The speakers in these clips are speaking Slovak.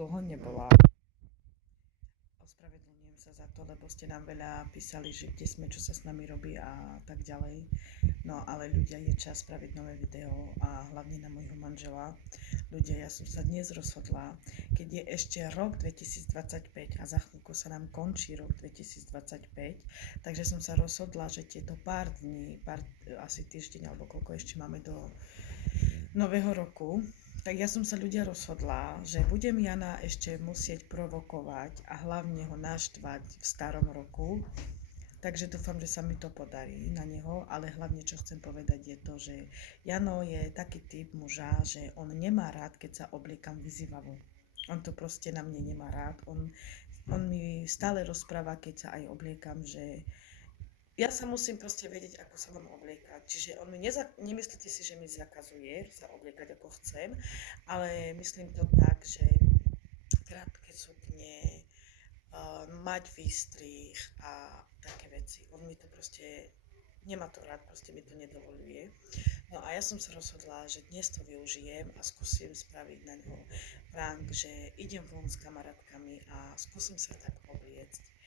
dlho nebola. Ospravedlňujem sa za to, lebo ste nám veľa písali, že kde sme, čo sa s nami robí a tak ďalej. No ale ľudia, je čas spraviť nové video a hlavne na môjho manžela. Ľudia, ja som sa dnes rozhodla, keď je ešte rok 2025 a za chvíľku sa nám končí rok 2025, takže som sa rozhodla, že tieto pár dní, asi týždeň alebo koľko ešte máme do nového roku, tak ja som sa ľudia rozhodla, že budem Jana ešte musieť provokovať a hlavne ho naštvať v starom roku. Takže dúfam, že sa mi to podarí na neho, ale hlavne čo chcem povedať je to, že Jano je taký typ muža, že on nemá rád, keď sa obliekam vyzývavo. On to proste na mne nemá rád. On mi stále rozpráva, keď sa aj obliekam, že ja sa musím proste vedieť, ako sa mám obliekať. Čiže on mi nemyslíte si, že mi zakazuje sa obliekať, ako chcem, ale myslím to tak, že krátke sukne, mať výstrih a také veci. On mi to proste, nemá to rád, proste mi to nedovoluje. No a ja som sa rozhodla, že dnes to využijem a skúsim spraviť na ňo prank, že idem von s kamarátkami a skúsim sa tak obliecť.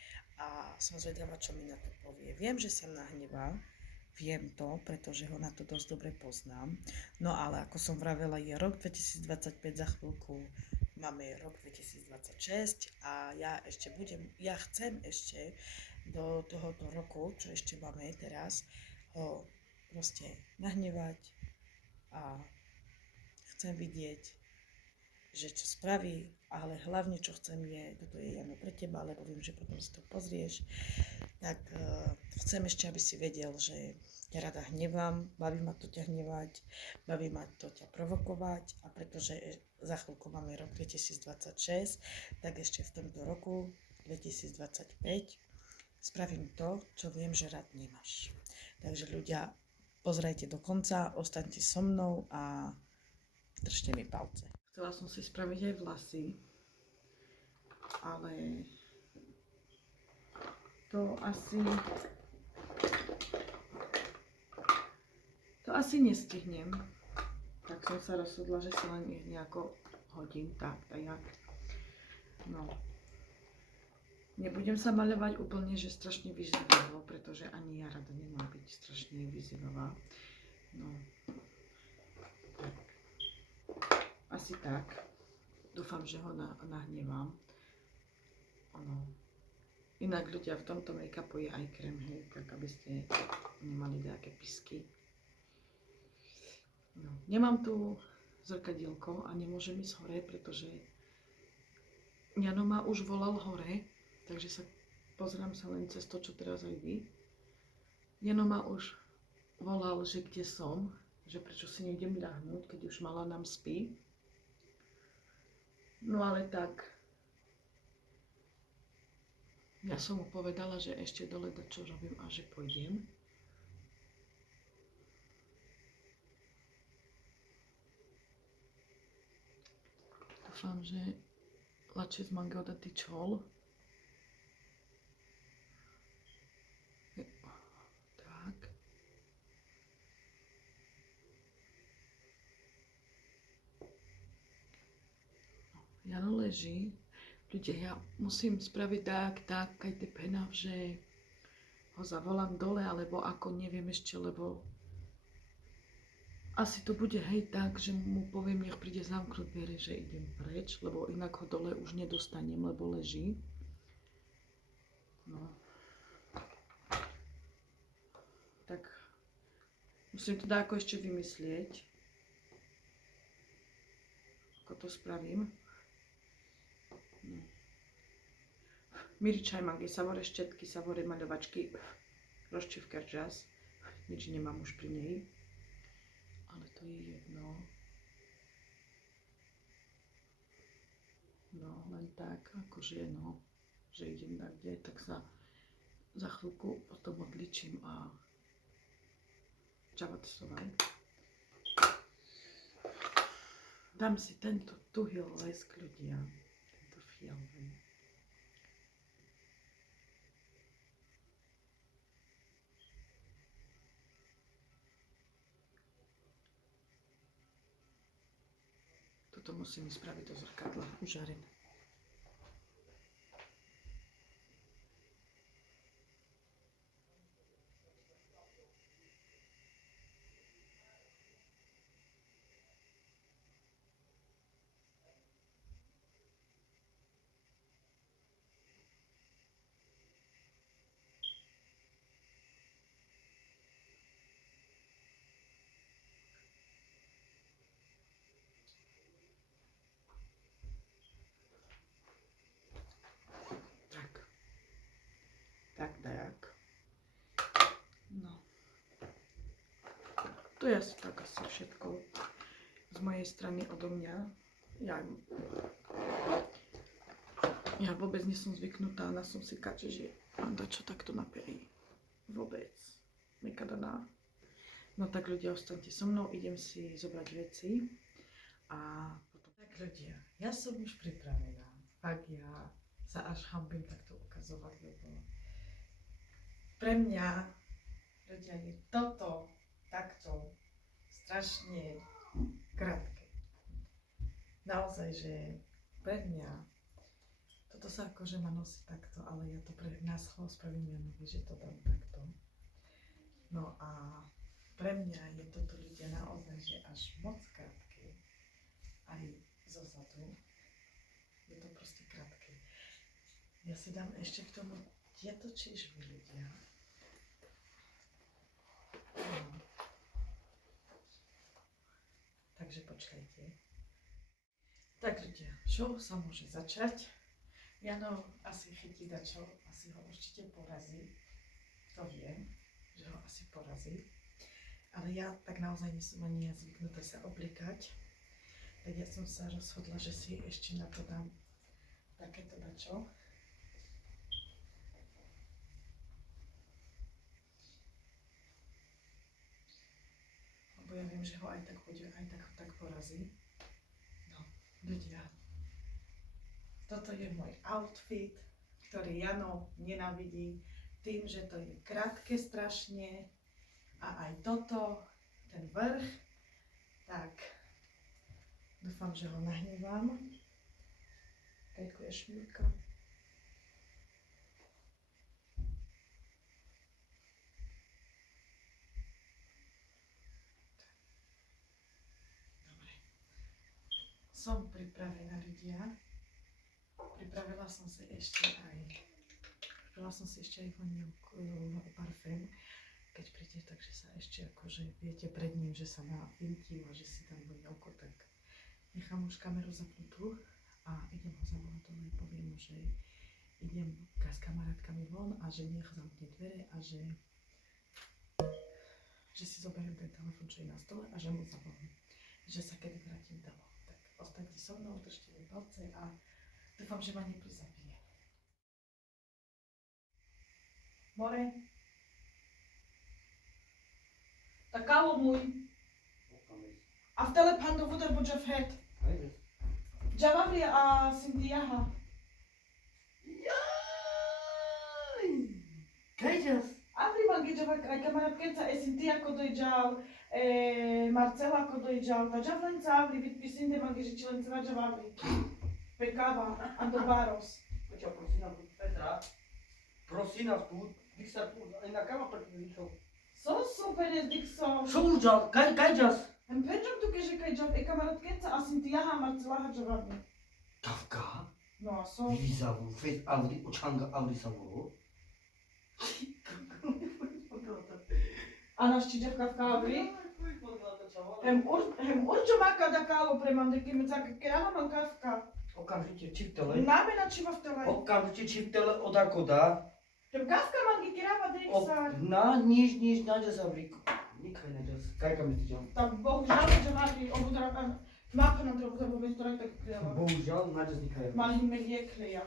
A som zvedavá, čo mi na to povie. Viem, že sa nahnevá, viem to, pretože ho na to dosť dobre poznám. No ale ako som vravela, je rok 2025, za chvíľku máme rok 2026 a ja chcem ešte do tohoto roku, čo ešte máme teraz, ho proste nahnevať a chcem vidieť, že čo spraví, ale hlavne čo chcem je, toto je Jano pre teba, lebo viem, že potom si to pozrieš, tak chcem ešte, aby si vedel, že ťa rada hnevám, baví ma to ťa hnevať, baví ma to ťa provokovať a pretože za chvíľku máme rok 2026, tak ešte v tomto roku 2025 spravím to, čo viem, že rád nemáš. Takže ľudia, pozrajte do konca, ostaňte so mnou a držte mi palce. Chcela som si spraviť aj vlasy, ale to asi nestihnem. Tak som sa rozhodla, že sa len ich nejako hodím, tak jak. No. Nebudem sa maľovať úplne, že strašne vyzývavo, pretože ani ja rada nemám byť strašne vyzývavá. No. Asi tak. Dúfam, že ho nahnevám. Inak ľudia, v tomto make-upu je aj krém, hej, tak aby ste nemali nejaké pisky. No. Nemám tu zrkadielko a nemôžem ísť hore, pretože Jano ma už volal hore, takže sa pozerám sa len cez to, čo teraz aj vy. Jano ma už volal, že kde som, že prečo si nejdem ľahnúť, keď už mala nám spí. No ale tak, ja som mu povedala, že ešte dole čo robím a že pôjdem. Dúfam, že lačec ma goda tyčol. Tak. Jano leží. Ľudia, ja musím spraviť tak, aj tie penav, že ho zavolám dole, alebo ako, neviem ešte, lebo asi to bude hej tak, že mu poviem, nech príde zamknúť dvere, že idem preč, lebo inak ho dole už nedostanem, lebo leží. No. Tak musím to ako ešte vymyslieť, ako to spravím. No. Miričaj mangi, savore štetky, savore maľovačky, rozčívka čas. Nič nemám už pri nej. Ale to je jedno. No, len tak, akože no, že idem tak kde, tak sa za chvíľku potom odličím a čavacovaj. Dám si tento tuhý lesk, ľudia, tento fialový. Toto musím spraviť do zrkadla, užarené. To je asi tak asi všetko z mojej strany odo mňa. Ja vôbec nie som zvyknutá na somsikače, že mám dačo takto na perí. Vôbec. Nikada. No tak ľudia, ostaňte so mnou, idem si zobrať veci a potom... Tak ľudia, ja som už pripravená. Fakt ja sa až hambím takto ukazovať, lebo pre mňa, ľudia, je toto takto strašne krátke. Naozaj, že pre mňa toto sa akože má nosiť takto, ale ja to pre nás spravím Janovi, že to dám takto. No a pre mňa je toto, ľudia, naozaj, že až moc krátke. Aj zozadu. Je to proste krátke. Ja si dám ešte k tomu tieto čižmy, ľudia. No. Takže počkajte. Tak ľudia, čo sa môže začať? Jano asi chytí dačo, asi ho určite porazí. To viem, že ho asi porazí. Ale ja tak naozaj nie som ani ja zvyknutá sa oblikať. Tak ja som sa rozhodla, že si ešte na to dám takéto dačo. Lebo ja viem, že ho aj tak bude, aj tak porazí. No, ľudia. Toto je môj outfit, ktorý Jano nenávidí tým, že to je krátke strašne a aj toto, ten vrch, tak dúfam, že ho nahnevám. Kajko je šmíka. Dobre. Som pripravená, ľudia. Pripravila som si ešte aj vonivku, parfém, keď príde, takže sa ešte akože viete pred ním, že sa nafintím a že si tam vonivku, tak nechám už kameru zapnutú a idem ho zavolať dole, poviem mu, že idem s kamarátkami von a že nech zamkne dvere a že si zoberiem ten telefon, čo je na stole a že mu zavolím, že sa kedy vrátim domov. Tak ostaňte so mnou, držte mi palce a dúfam, že ma neprizabije. More? Tak kálo môj. A v telepan do voda budža v het. Javavri a Sintiaha. Jaj! Kajďas? Avri mangi javak aj kamarátkenca Sintia ko dojďal, Marcela ko dojďal. Ta javlenca avri vidpisinde mangi že čilenca na javavri. Pekava, ando baros. Poča, prosím nás tu, Petra. Prosím nás tu, když sa tu, aj na kama predvíšol. So penez dikso. Čo uđal? Kajďas? Penjam tu keže kaj jav kamarátkenca a Sintiaha Marcela javavri. Kavka? No a so. Vizavu, fez avri, očanga avri savoro. A naš čiđevka v kavri. Hem určo maka da kalo premam da kime caka kerama man kavka. Okamžite čiptele. Namena čiva v tele. Okamžite čiptele odako dá. Tem kavka mangi kerama deksa. Na, niž, nađa zavriku. Nikaj nađa, kajka mi ti ďal. Tak bohužel, že máte obudra mapa na trochu zabo bez toraj tak kreva. Bohužiaľ, nađa znikajú. Mali me liekleja.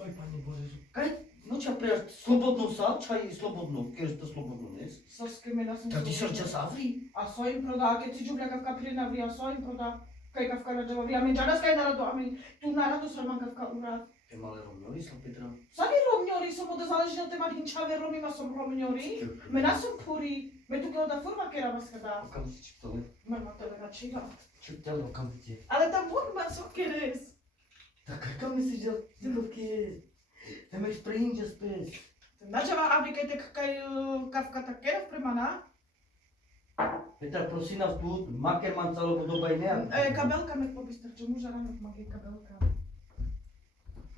Oj, Pane Bože, kaj, no ča prejaš slobodno sa, čaj slobodno, keďže to slobodno nes. Soske me da sam Tak ti sa čas avri? A svojim proda, keď si džubľa kavka prirna vri, a svojim proda. Kaj kavka na džava vri, a men džanas kaj narado, a men tu narado sraman kavka urad. Je malé romňori, sa Petra. Sami romňori som od záleží na téma hinčave romima som romňori. Mena som puri, me tu keď da forma kera vás kada. Okamžite čiptele. Mama tebe načíva. Čiptele okamžite. Ale tam von ma sokeres. Tak kajka myslíš, že zilkovky je? Tam je springe spes. Načava Afrika je tak kavka tak kera premana. Petra, prosím nás tu, maker mám celou podobaj ne. Kabelka me pobistr, čo muža ráno magie kabelka.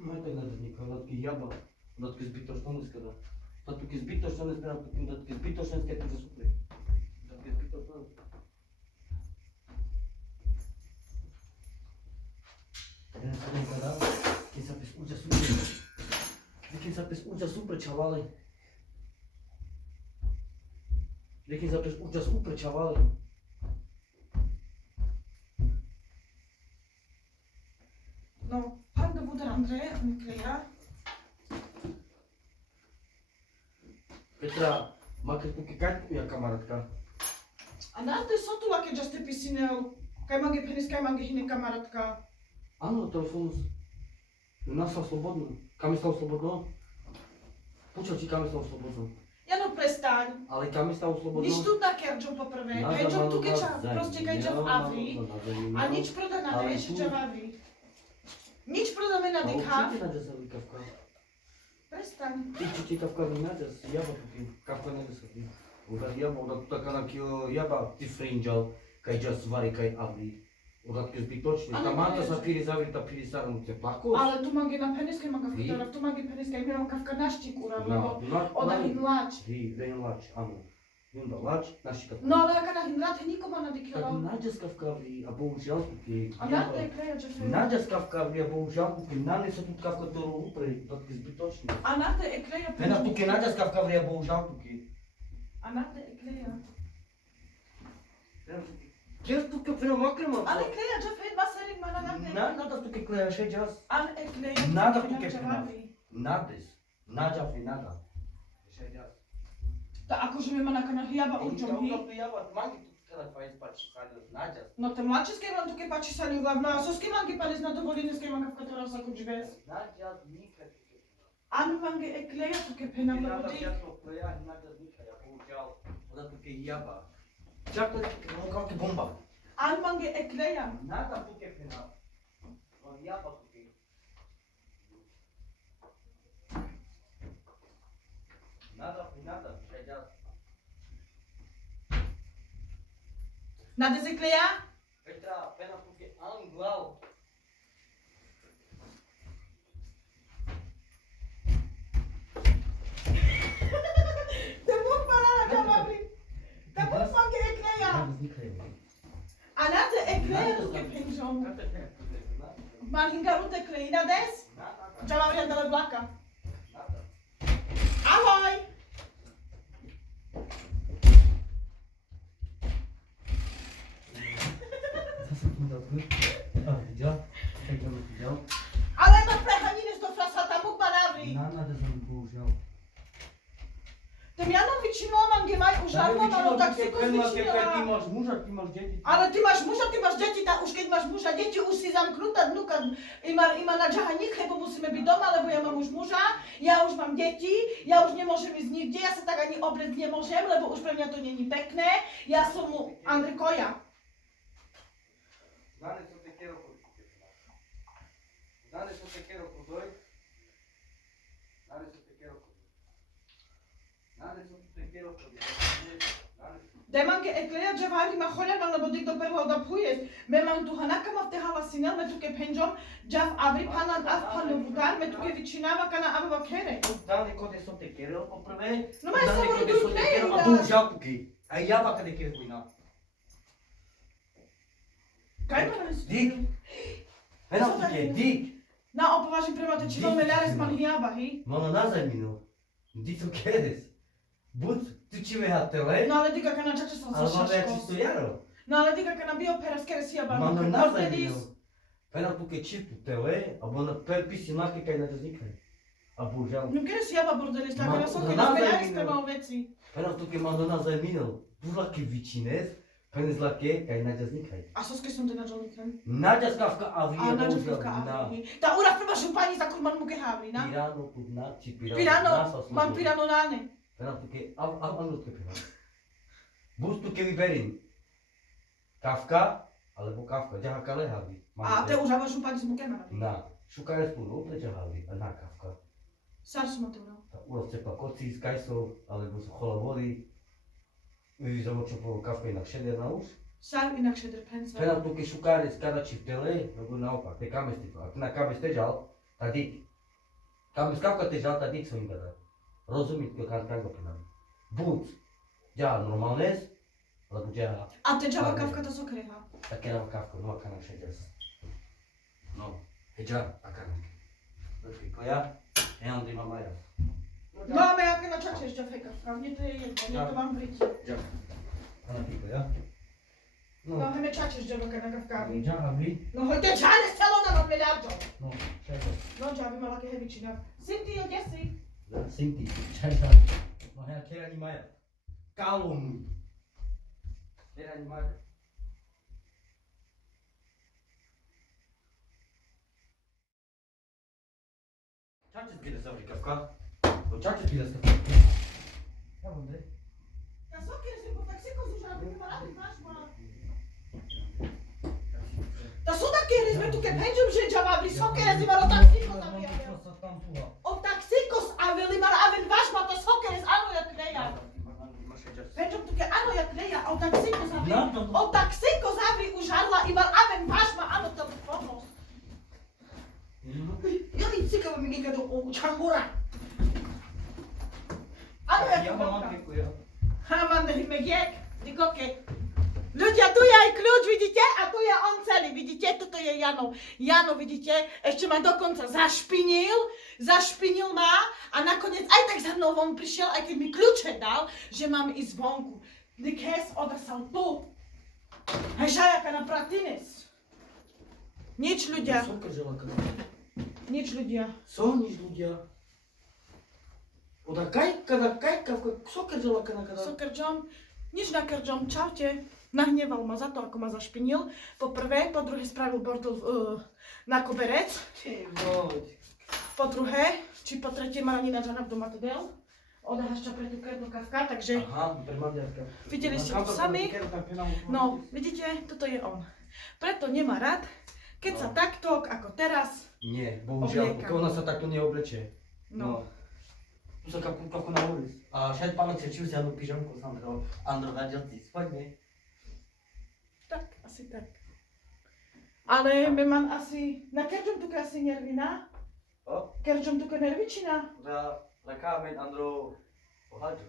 Maj tak nađe datky jaba. Datky zbytočné dneska dá. Datky zbytočné dneska dá, datky zbytočné dneska dá, super. Datky zbytočné. Jeden sa dneska dá, keď sa pes úďa super. Keď sa pes úďa super, čavale. Nekým sa účas uprečavali. No, pár do bude Andreje, Mikleja. Petra, máte tuky kaďku, kamarátka. A na tej sotula, keďže ste pisinel, kaj mange penis, kaj mange hine kamarátka. Áno, to som nastal slobodno. Kam je stal slobodno? Počul ti, kam je stal slobodno. Jano, prestaň. Ale kam je stal slobodno? Nič tu na kerčo poprvé, kajčo tu keďa, proste kajča v Avri. A nič proda na deš, keďa v Avri. Nič prodáme na dýcha. Určite nađa sa kavka. Prestaň. Určite kavka nađa sa, jaba tuki, kavka nađa sa ti. Udat jaba, udat taka na kilo jaba ti frinđal, kaj džas vari, kaj avri. Udat ke zbytočne. Ta manta sa piri zavri, ta piri sarnu te plako. Ale tu mange na peniske maga fotograf, tu mange peniske, imamo kavka našti kura, lebo oda hin lač. Ven lač, áno. Junda lač, naši kavka. No ale ako na hin vrate nikoma na Tak dikela. nađa sa kavka avri, a bohužiaľ tuki. A na tej kreja, že fe. Nađa sa kavka avri, a bohužiaľ tuki. Nane sa tu kavka toru upre, udat ke zbytočne. A na tej ekleja. Ena tuki nađa sa kavka avri, a bohužiaľ tuki. A na tej ekleja. Jes tuki prema makrema. Ale ekleja, že fe, baserik ma na tej. Nada tuki kleja šeđas. Ale ekleja. Nada tu kepina. Nades. Nađa fi nada. Šeđas. Ta akože mi ma na kana hijaba určom hi. tu java, mangi tu kada fajn pači sadil. Nađa. No te mlačeske mam tu kepači sa ljubavno, a soske mangi palis na dovolinske manga v katera sa kuđves. Nađa nikad tu kepina. Anu mange ekleja tu kepena Nada lebo ti. pjatno kleja, nađa nikad. Ja poučal. Oda tu ke java. Čak to je kao ti bomba. Anu mange ekleja. Nada tu kepina. On java tu ke. Nada fi nada. Šeđas. Nade z ekleja? Petra, pena tu ke anglau. Te mut parala džavabri. Te mut mange ekleja. A nade ekleja tu kepenžom. Man hingaru te ekleji nades? Džavabri andale blaka. Ahoj! Ale ma prehanines do frasata muk banavri. Tym Janovičino mange maj už naplánalo, tak si ko zvyčinila. Ty máš deti. Ale ty máš muža, ty máš deti, tak už keď máš muža, deti už si zamknutá dnuka, ima na džahaník, lebo musíme byť doma, lebo ja mám už muža, ja už mám deti, ja už nemôžem ísť nikde, ja sa tak ani obliecť nemôžem, lebo už pre mňa to není pekné, ja som mu Andrikoja. Danes te quiero por Danes te quiero por doy. Danes te quiero por Danes te quiero por Demanke ekleja džavali ma choljana, lebo dik do perla da puješ. Me man tu hanaka ma te hala sinel, me tuke penjom, džav avri panan av panu vudar, me tuke vičinava kana avava kere. Dane kode som te quiero por prvé. No ma je samo do ekleja. A bohužiaľ tuky. A ja baka te quiero vojna. Kaj ma na Dik. Hena tuke, dik. Na opovažim prema te čilo meljares man hijaba, hi? Mano nazaj mino. Di tu queres. Bud, tu ci veha tele. No ale dika kana čače som sa Ale máme šaško. čisto jaro. No ale dika kana bio peras keres hijaba. Mano nazaj mino. Pena tuke čisto tele, a bona pisi nake kaj na znikaj. A bohužiaľ. No keres hijaba bordelis, tak Ma- kana som no, keď nazaj meljares mino. prema o veci. Pena tuke mano nazaj mino. Dulake vičines, pene zlake kaj na znikaj. A soske som te na džolikem. Nađa skavka avi A je na bohužiaľ džolika na avri. Ta ura prema župani za kurman muke havri, na? Pirano kudna, či pirano. Pirano, nasa man slobodu. pirano nane. Pena tuke, anu tuke pirano. Bus tuke vyberin. Kavka, alebo kavka, ďaha kale havi. A te užava župani z muke havri. Na, šukare spolu, prečo havi, a na kavka. Sar su ma te ura. Ta uroz cepa koci, skajsov, alebo su hola vody. Uvidíme, čo po kavka inak šeder na už. Sar inak šedr pensva. Pena tuke šukare skadači v tele, lebo naopak, te kame stiku. Ak na kame stežal, ta dik. Kame skavka težal, ta dik svojim dada. Rozumíte, kan tango pinam. Buď, ďa normálnes, alebo ďa A te džava kavka to sokreha. také na kavko, no aká nám šedes. No, ďa, aká nám. Došli koja, ja mám dima maja. No a me jak na čače ešte feka. Hlavne to je jedno, ja to mám v ryti. Ďakujem. Ana píko, ja? No, heme čačeš, že roka na kavkávi. Ďa, abri? No, hojte čáne z celona mám miliardo. No, čakaj. No, že aby mala kehe väčšina. Sinti, kde si? Sinti, čakaj. No, ja kera ni maja. Kalom. Kera ni maja. Čačes gide sa vrikavka. No, čačes gide sa vrikavka. Ja bude. Ja sokere si po taksiko zužala, aby ma rady máš ma. Ta sudakere sme tu keď henžum že džavavli, sokere si maro taksiko zabijali. O taksikos aveli mar aven váš ma to sokere z ano jak neja. Henžum tu keď ano jak neja, o taksiko zavri. O taksiko zavri užarla i mar aven váš ma ano to pomoc. Joj, cikaво mi nikada o čangura. Ano jak Ja mám to píko, ja. Mám megek, dikoke. Ľudia, tu je aj kľúč, vidíte? A tu je on celý, vidíte? Toto je Jano. Jano, vidíte? Ešte ma dokonca zašpinil ma a nakoniec aj tak za mnou von prišiel, aj keď mi kľúče dal, že mám ísť vonku. Dikes odasal tu. Hežajaká na pratines. Nič ľudia, nič ľudia. Со ніж ľudia. Oda kajka, sokerđela kada. So krčom, nič na krčom, čaute. Nahneval ma za to, ako ma zašpinil. Po prvé, po druhé spravil bordel na koberec. Po druhé, či po tretie ma raní na žana v doma to del. Odahašťa pre tú krednú kavka, takže Aha, premandiatka. videli ste to sami. No, vidíte, toto je on. Preto nemá rád, keď sa takto, ako teraz, Nie, bohužiaľ, Oblieka. pokiaľ ona sa takto neoblečie. no. Tu sa kapku na ulic. A šať pamäť či si jednu pyžamku sam dal. Andro radil ti spadne. Tak, asi tak. Ale man asi, na každom tuka asi nervina. O, Každom tuka nervičina. za kamen Andro pohađu.